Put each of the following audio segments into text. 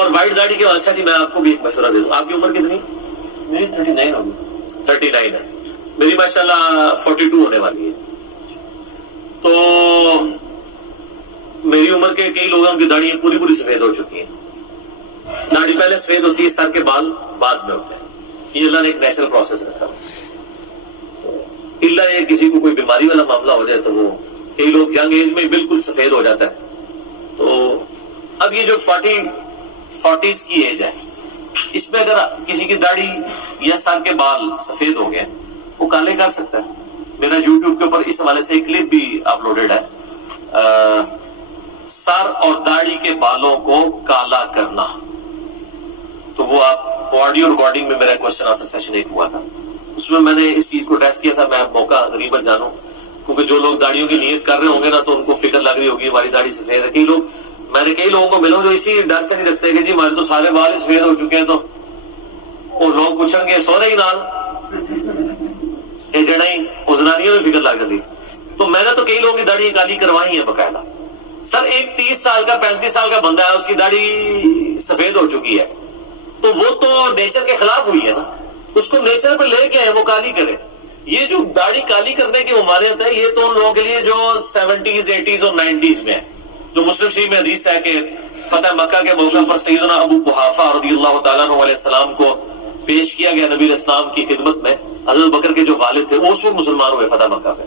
اور وائٹ داڑھی کے واسطے نہیں، میں آپ کو بھی ایک مشورہ دے دوں. آپ کی عمر کتنی؟ میری 39 ہوگی. 39 ہے. میری ماشاءاللہ 42 ہونے والی ہے. تو میری عمر کے کئی لوگوں کی داڑھی پوری پوری سفید ہو چکی ہیں. داڑھی پہلے سفید ہوتی ہے، سر کے بال بعد میں ہوتے ہیں. یہ اللہ نے ایک نیچرل پروسیس رکھا. اللہ یہ کسی کو کوئی بیماری والا معاملہ ہو جائے تو وہ کئی لوگ ینگ ایج میں بالکل سفید ہو جاتا ہے. تو اب یہ جو 40s کی ایج ہے، اس میں اگر کسی کی داڑھی یا سر کے بال سفید ہو گئے وہ کالے کر سکتا ہے. میرا یوٹیوب کے اوپر اس حوالے سے ایک کلپ بھی اپلوڈڈ ہے، سر اور داڑھی کے بالوں کو کالا کرنا. تو وہ آپ آڈیو ریکارڈنگ میں میرا کوشچن آنسر سیشن ایک ہوا تھا، اس میں نے اس چیز کو ٹیسٹ کیا تھا. میں موقع غنیمت جانوں، کیونکہ جو لوگ داڑھیوں کی نیت کر رہے ہوں گے نا تو ان کو فکر لگ رہی ہوگی ہماری داڑھی سفید ہے. میں نے کئی لوگوں کو ملا جو اسی ڈر سے نہیں رکھتے کہ جی ہمارے تو سارے بال سفید ہو چکے ہیں، تو وہ لوگ پوچھیں گے سو رہی نال یہ جڑیں ازنانیوں میں فکر لگ جاتی. تو میں نے تو کئی لوگوں کی داڑھی کالی کروائی ہیں باقاعدہ. سر ایک 30 سال کا 35 سال کا بندہ ہے، اس کی داڑھی سفید ہو چکی ہے، تو وہ تو نیچر کے خلاف ہوئی ہے نا. اس کو نیچر پہ لے کے آئے، وہ کالی کرے. یہ جو داڑھی کالی کرنے کی ممانعت ہے، یہ تو ان لوگوں کے لیے جو 70s 80s اور 90s میں ہے. جو مسلم شریف میں حدیث ہے کہ فتح مکہ کے موقع پر سیدنا ابو قحافہ رضی اللہ تعالیٰ عنہ علیہ السلام کو پیش کیا گیا نبی اسلام کی خدمت میں. حضرت بکر کے جو والد تھے وہ اس وقت مسلمان ہوئے فتح مکہ پہ.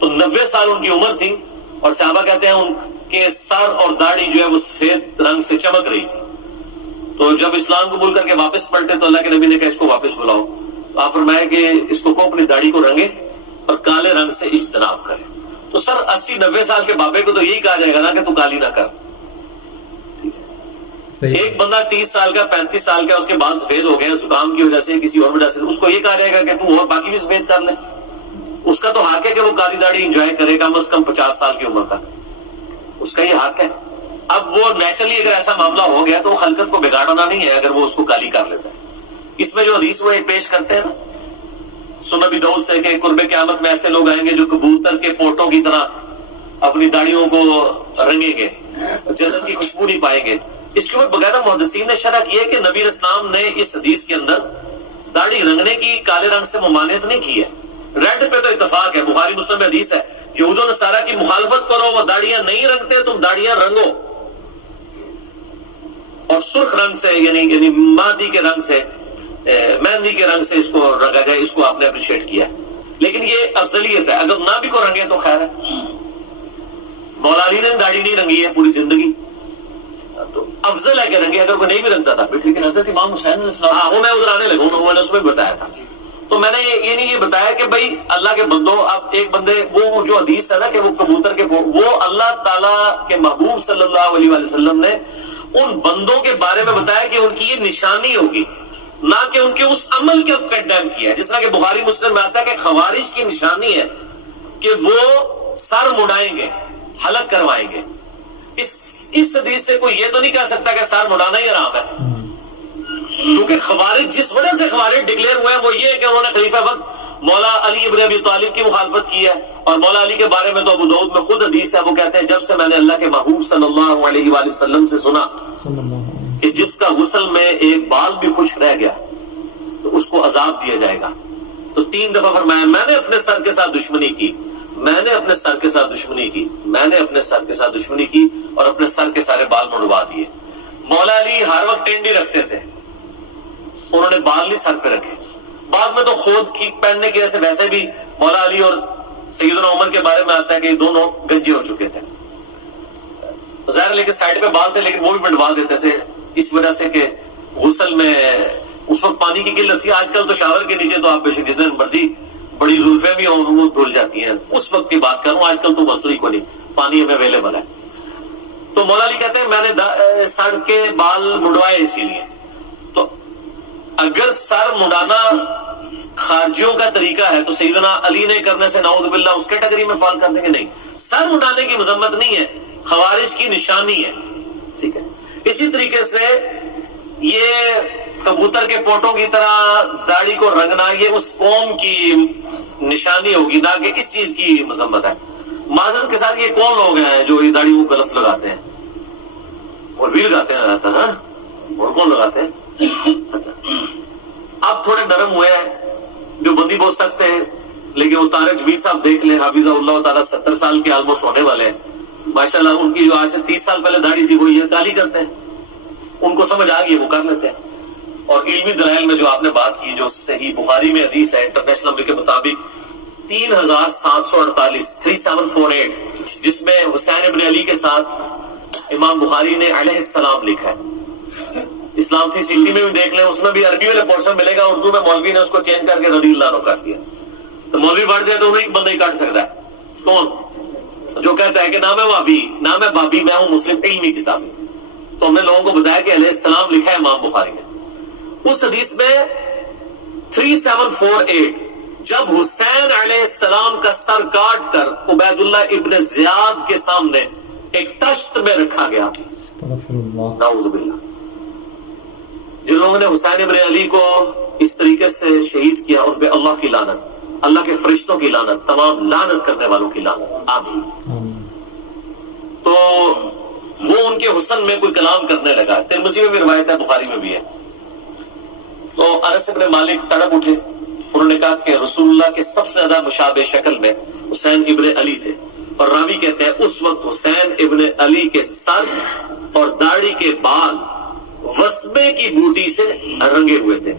تو 90 سال ان کی عمر تھی، اور صحابہ کہتے ہیں ان کے سر اور داڑھی جو ہے وہ سفید رنگ سے چمک رہی تھی. تو جب اسلام قبول کر کے واپس پلٹے تو اللہ کے نبی نے کہا اس کو واپس بلاؤ. آپ فرمایا کہ اس کو اپنی داڑھی کو رنگے اور کالے رنگ سے اجتناب کرے. تو سر 80-90 سال کے بابے کو تو یہی کہا جائے گا نا کہ تو کالی نہ کر. ایک بندہ 30 سال کا 35 سال کا، اس کے بال سفید ہو گئے زکام کی وجہ سے کسی اور وجہ سے، اس کو یہ کہا جائے گا کہ تو اور باقی بھی سفید کر لے. اس کا تو حق ہے کہ وہ کالی داڑھی انجوائے کرے کم از کم 50 سال کی عمر تک، اس کا یہ حق ہے. اب وہ نیچرلی اگر ایسا معاملہ ہو گیا تو وہ خلقت کو بگاڑنا نہیں ہے اگر وہ اس کو کالی کر لیتا ہے. اس میں جو حدیث وہ ایک پیش کرتے ہیں نا سنن ابی داؤد سے کہ قرب قیامت میں ایسے لوگ آئیں گے جو کبوتر کے پوٹوں کی طرح اپنی داڑھیوں کو رنگیں گے، جنت کی خوشبو نہیں پائیں گے. اس کے اوپر باقاعدہ محدثین نے شرح کی ہے کہ نبی اسلام نے اس حدیث کے اندر داڑھی رنگنے کی کالے رنگ سے ممانعت نہیں کی ہے. ریڈ پہ تو اتفاق ہے، بخاری مسلم میں حدیث ہے یہود و نصارہ کی مخالفت کرو، وہ داڑیاں نہیں رنگتے، تم داڑیاں رنگو. اور سرخ رنگ سے یعنی مادی کے رنگ سے، مہندی کے رنگ سے اس کو رنگا جائے، اس کو آپ نے اپریشیٹ کیا. لیکن یہ افضلیت ہے، اگر نہ بھی کو رنگے تو خیر ہے. مولا علی نے داڑھی نہیں رنگی ہے پوری زندگی، تو افضل ہے کہ رنگے. اگر کوئی نہیں بھی رنگتا تھا لیکن حضرت امام حسین علیہ السلام، ہاں وہ میں ادھر آنے لگا ہوں، میں نے اس میں بتایا تھا. تو میں نے یہ نہیں یہ بتایا کہ بھائی اللہ کے بندو، اب ایک بندے وہ جو حدیث ہے نا کہ وہ کبوتر کے وہ اللہ تعالیٰ کے محبوب صلی اللہ علیہ وسلم نے ان بندوں کے بارے میں بتایا کہ ان کی یہ نشانی ہوگی، نہ کہ ان کے اس عمل کو کنڈیم کیا. جس طرح کہ بخاری مسلم میں آتا ہے کہ خوارج کی نشانی ہے کہ وہ سر مڑائیں گے، حلق کروائیں گے. اس حدیث سے کوئی یہ تو نہیں کہہ سکتا کہ سر مڑانا ہی حرام ہے، کیونکہ خوارج جس وجہ سے خوارج ڈکلیئر ہوئے ہیں وہ یہ ہے کہ انہوں نے خلیفہ وقت مولا علی ابن ابی طالب کی مخالفت کی ہے. اور مولا علی کے بارے میں تو ابو داؤد میں خود حدیث ہے، وہ کہتے ہیں جب سے میں نے اللہ کے محبوب صلی اللہ علیہ وآلہ وسلم سے سنا کہ جس کا غسل میں ایک بال بھی خشک رہ گیا تو اس کو عذاب دیا جائے گا، تو 3 دفعہ فرمایا میں نے اپنے سر کے ساتھ دشمنی کی، میں نے اپنے سر کے ساتھ دشمنی کی، میں نے اپنے سر کے ساتھ دشمنی کی، اور اپنے سر کے سارے بال منڈوا دیے. مولا علی ہر وقت ٹینڈی رکھتے تھے، انہوں نے بال نہیں سر پہ رکھے. بعد میں تو خود کی پہننے کی وجہ سے ویسے بھی مولا علی اور سیدنا عمر کے بارے میں آتا ہے کہ یہ دونوں گنجے ہو چکے تھے ظاہر، لیکن سائڈ پہ بال تھے لیکن وہ بھی منڈوا دیتے تھے اس وجہ سے کہ غسل میں اس وقت پانی کی قلت تھی. آج کل تو شاور کے نیچے تو آپ بے شک جتنے مرضی بڑی زلفیں بھی ہوں وہ دھل جاتی ہیں. اس وقت کی بات کروں، آج کل تو مسئلہ ہی کو نہیں، پانی ہمیں اویلیبل ہے. تو مولا علی کہتے ہیں میں نے سر کے بال مڈوائے اسی لیے. تو اگر سر مڈانا خارجیوں کا طریقہ ہے تو سیدنا علی نے کرنے سے نعوذ باللہ اس کیٹیگری میں فال کر دیں گے؟ نہیں، سر مڈانے کی مذمت نہیں ہے، خوارج کی نشانی ہے. ٹھیک ہے. اسی طریقے سے یہ کبوتر کے پوٹوں کی طرح داڑھی کو رنگنا یہ اس قوم کی نشانی ہوگی، نہ کہ اس چیز کی مذمت ہے. معذرت کے ساتھ یہ کون لوگ ہیں جو یہ داڑھی کو گلف لگاتے ہیں اور بھی لگاتے ہیں زیادہ تر؟ اور کون لگاتے ہیں؟ اچھا اب تھوڑے نرم ہوئے ہیں، جو بندی بہت سخت ہے، لیکن وہ طارق جبیر صاحب دیکھ لیں، حافظہ اللہ تعالیٰ 70 سال کے آلموسٹ ہونے والے ہیں ماشاءاللہ، ان کی جو آج سے 30 سال پہلے داڑھی تھی وہ یہ کالی کرتے ہیں، ان کو سمجھ آ گئی وہ کر لیتے ہیں۔ اور علمی دلائل میں جو آپ نے بات کی، جو صحیح بخاری میں حدیث ہے انٹرنیشنل نمبر کے مطابق 3748 3748، جس میں حسین ابن علی کے ساتھ امام بخاری نے علیہ السلام لکھا ہے۔ اسلام 360 میں بھی دیکھ لیں، اس میں بھی عربی والے پورشن ملے گا، اردو میں مولوی نے اس کو چینج کر کے رضی اللہ عنہ کر دیا۔ تو مولوی بڑھ جائے تو انہیں ایک بندہ ہی کاٹ سکتا ہے، کون؟ جو کہتا ہے کہ نہ میں وابی نہ میں بابی، میں ہوں مسلم، علمی کتاب۔ تو ہم نے لوگوں کو بتایا کہ علیہ السلام لکھا ہے امام بخاری نے۔ اس حدیث میں 3748 جب حسین علیہ السلام کا سر کاٹ کر عبید اللہ ابن زیاد کے سامنے ایک تشت میں رکھا گیا، استغفر اللہ، نعوذ باللہ، جن لوگوں نے حسین ابن علی کو اس طریقے سے شہید کیا ان پہ اللہ کی لعنت، اللہ کے فرشتوں کی لعنت، تمام لعنت کرنے والوں کی لعنت، آمین۔ آمین۔ تو وہ ان کے حسن میں کوئی کلام کرنے لگا، ترمذی میں بھی روایت ہے، بخاری میں بھی ہے۔ تو انس ابن مالک تڑپ اٹھے، انہوں نے کہا کہ رسول اللہ کے سب سے زیادہ مشابہ شکل میں حسین ابن علی تھے، اور راوی کہتے ہیں اس وقت حسین ابن علی کے سر اور داڑھی کے بال وسمے کی بوٹی سے رنگے ہوئے تھے۔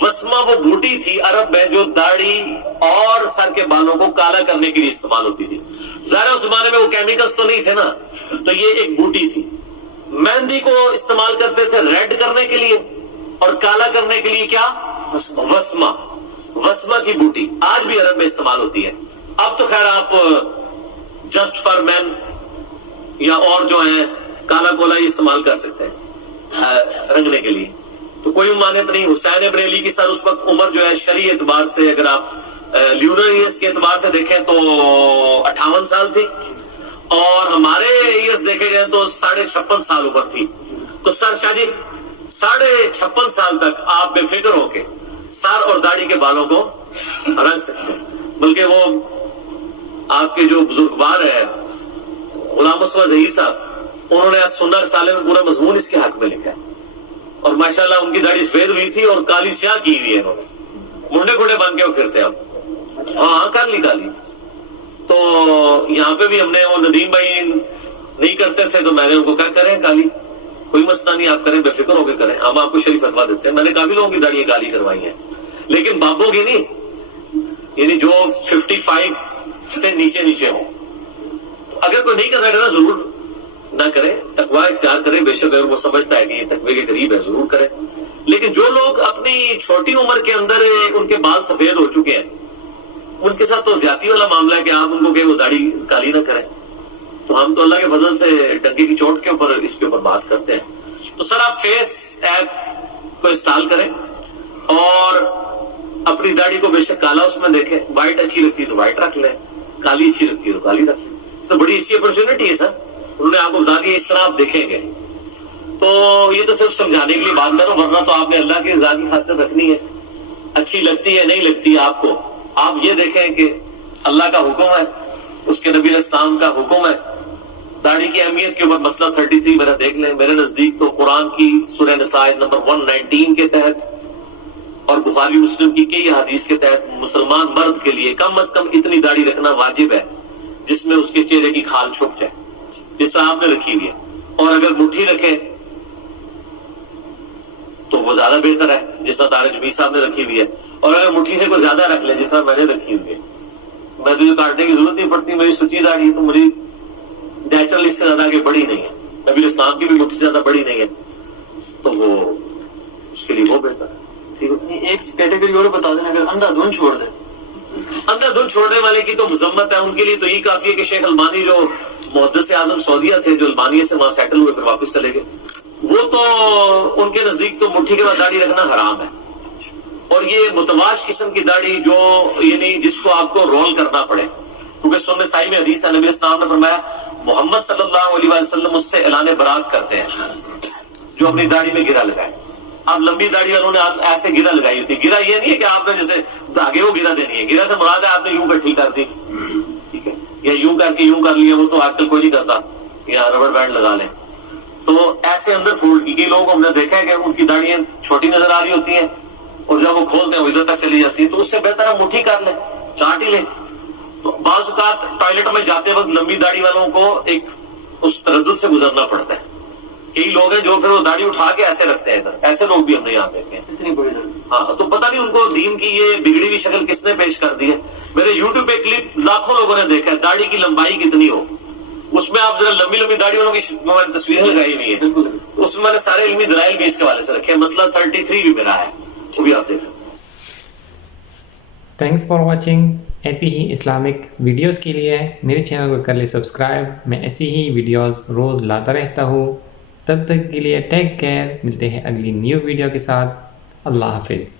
وسمہ وہ بوٹی تھی عرب میں جو داڑھی اور سر کے بالوں کو کالا کرنے کے لیے استعمال ہوتی تھی۔ ظاہر اس زمانے میں وہ کیمیکلز تو نہیں تھے نا، تو یہ ایک بوٹی تھی۔ مہندی کو استعمال کرتے تھے ریڈ کرنے کے لیے، اور کالا کرنے کے لیے کیا؟ وسمہ، وسمہ کی بوٹی آج بھی عرب میں استعمال ہوتی ہے۔ اب تو خیر آپ جسٹ فار مین یا اور جو ہیں کالا کولا ہی استعمال کر سکتے ہیں رنگنے کے لیے، تو کوئی ممانعت نہیں۔ حسین ابن علی کی سر اس وقت عمر جو ہے شرعی اعتبار سے، اگر آپ لیونر ایئرز کے اعتبار سے دیکھیں تو 58 سال تھی، اور ہمارے ایئرز دیکھے جائیں تو 56.5 سال عمر تھی۔ تو سر شاہ جی 56.5 سال تک آپ بے فکر ہو کے سر اور داڑھی کے بالوں کو رنگ سکتے ہیں۔ بلکہ وہ آپ کے جو بزرگوار ہے غلام مصطفیٰ ظہیر صاحب، انہوں نے سنہ رسالے میں پورا مضمون اس کے حق میں لکھا ہے، اور ماشاءاللہ ان کی داڑھی سفید ہوئی تھی اور کالی سیاہ کی ہوئی ہے، انہوں نے منڈے گھوڑے بن کے وہ پھرتے ہیں اب، ہاں کر لی کالی۔ تو یہاں پہ بھی ہم نے، وہ ندیم بھائی نہیں کرتے تھے تو میں نے ان کو کہا کریں کالی، کوئی مسئلہ نہیں، آپ کریں، بے فکر ہو کے کریں، ہم آپ کو شریف فتویٰ دیتے ہیں۔ میں نے کافی لوگوں کی داڑھی کالی کروائی ہیں، لیکن بابوں کی نہیں، یعنی جو 55 سے نیچے ہوں۔ اگر کوئی نہیں کرنا چاہتا ضرور نہ کرے، تقویٰ اختیار کرے، بے شک اگر وہ سمجھتا ہے کہ یہ تقوی کے قریب ہے ضرور کرے۔ لیکن جو لوگ اپنی چھوٹی عمر کے اندر ان کے بال سفید ہو چکے ہیں، ان کے ساتھ تو زیادتی والا معاملہ ہے کہ آپ ان کو کہ وہ داڑھی کالی نہ کریں۔ تو ہم تو اللہ کے فضل سے ڈنکے کی چوٹ کے اوپر اس کے اوپر بات کرتے ہیں۔ تو سر آپ فیس ایپ کو انسٹال کریں اور اپنی داڑھی کو بے شک کالا اس میں دیکھیں، وائٹ اچھی لگتی ہے تو وائٹ رکھ لیں، کالی اچھی لگتی ہے تو کالی رکھ لیں۔ تو بڑی اچھی اپرچونٹی ہے سر، انہوں نے آپ کو بتا دیا اس طرح آپ دیکھیں گے۔ تو یہ تو صرف سمجھانے کے لیے بات کروں، ورنہ تو آپ نے اللہ کی رضا کی خاطر رکھنی ہے، اچھی لگتی ہے نہیں لگتی آپ کو، آپ یہ دیکھیں کہ اللہ کا حکم ہے، اس کے نبی علیہ السلام کا حکم ہے۔ داڑھی کی اہمیت کے اوپر مسئلہ 33 میرا دیکھ لیں، میرے نزدیک تو قرآن کی سورہ نساء نمبر 119 کے تحت اور بخاری مسلم کی کئی حدیث کے تحت مسلمان مرد کے لیے کم از کم اتنی داڑھی رکھنا واجب ہے جس میں اس کے چہرے کی کھال چھپ جائے، جس طرح آپ نے رکھی ہوئی ہے۔ اور اگر مٹھی رکھے تو وہ زیادہ بہتر ہے، جس طرح طارق جبیر صاحب نے رکھی ہوئی ہے، اور اگر مٹھی سے کوئی زیادہ رکھ لے جس طرح میں نے رکھی ہوئی ہے، میں تو یہ کاٹنے کی ضرورت نہیں پڑتی، میری سچی داڑھی ہے تو میری نیچرل اس سے زیادہ کہ بڑی نہیں ہے، نبی اسلام کی بھی مٹھی سے زیادہ بڑی نہیں ہے، تو وہ اس کے لیے وہ بہتر ہے۔ ٹھیک ہے، ایک کیٹیگری اور بتا دیں، اگر اندھا دھن چھوڑ دیں، اندھا دھن چھوڑنے والے کی تو مذمت ہے، ان کے لیے تو یہی کافی ہے کہ شیخ البانی جو محدث اعظم سعودیہ تھے، جو البانیہ سے وہاں سیٹل ہوئے پھر واپس چلے گئے، وہ تو ان کے نزدیک تو مٹھی کے بعد داڑھی رکھنا حرام ہے۔ اور یہ متواش قسم کی داڑھی جو یعنی جس کو آپ کو رول کرنا پڑے، کیونکہ سنن نسائی میں حدیث ہے، نبی اسلام نے فرمایا محمد صلی اللہ علیہ وسلم اس سے اعلان برات کرتے ہیں جو اپنی داڑھی میں گرا لگائے۔ اب لمبی داڑھی والوں نے ایسے گرا لگائی ہوتی ہے، گرا یہ نہیں ہے کہ آپ نے جیسے دھاگے وہ گرا دینی ہے، گرا سے مراد ہے آپ نے یوں کٹھی کر دی، ٹھیک ہے، یا یوں کر کے یوں کر لیا، وہ تو آج کل کوئی نہیں کرتا، یا ربڑ بینڈ لگا لیں۔ تو ایسے اندر فولڈ کی. کئی لوگوں کو ہم نے دیکھا ہے کہ ان کی داڑیاں چھوٹی نظر آ رہی ہوتی ہیں اور جب وہ کھولتے ہیں وہ ادھر تک چلی جاتی ہے. تو اس سے بہتر ہم مٹھی کر لیں, چاٹ ہی لیں. تو بعض اوقات ٹوائلٹ میں جاتے وقت لمبی داڑھی والوں کو ایک اس تردد سے گزرنا پڑتا ہے. کئی لوگ ہیں جو پھر وہ داڑھی اٹھا کے ایسے رکھتے ہیں ادھر, ایسے لوگ بھی ہم نے یہاں دیکھے ہیں. اتنی بڑی داڑھی. ہاں, تو پتہ نہیں ان کو دین کی یہ بگڑی ہوئی شکل کس نے پیش کر دی ہے. میرے یوٹیوب پہ کلپ لاکھوں لوگوں نے دیکھا ہے, داڑھی کی لمبائی کتنی ہو, اس میں آپ ذرا لمبی لمبی داڑھی والوں کی ہماری تصویریں لگائی ہوئی ہیں, اس میں میں نے سارے علمی دلائل بھی اس کے حوالے سے رکھے ہیں. مسئلہ 33 بھی میرا ہے, وہ بھی آپ دیکھ سکتے ہیں. Thanks for watching. ایسی ہی اسلامک ویڈیوز کے لیے میرے چینل کو کر لیں سبسکرائب. میں ایسی ہی ویڈیوز روز لاتا رہتا ہوں. تب تک کے لیے ٹیک کیئر. ملتے ہیں اگلی نیو ویڈیو کے ساتھ. اللہ حافظ.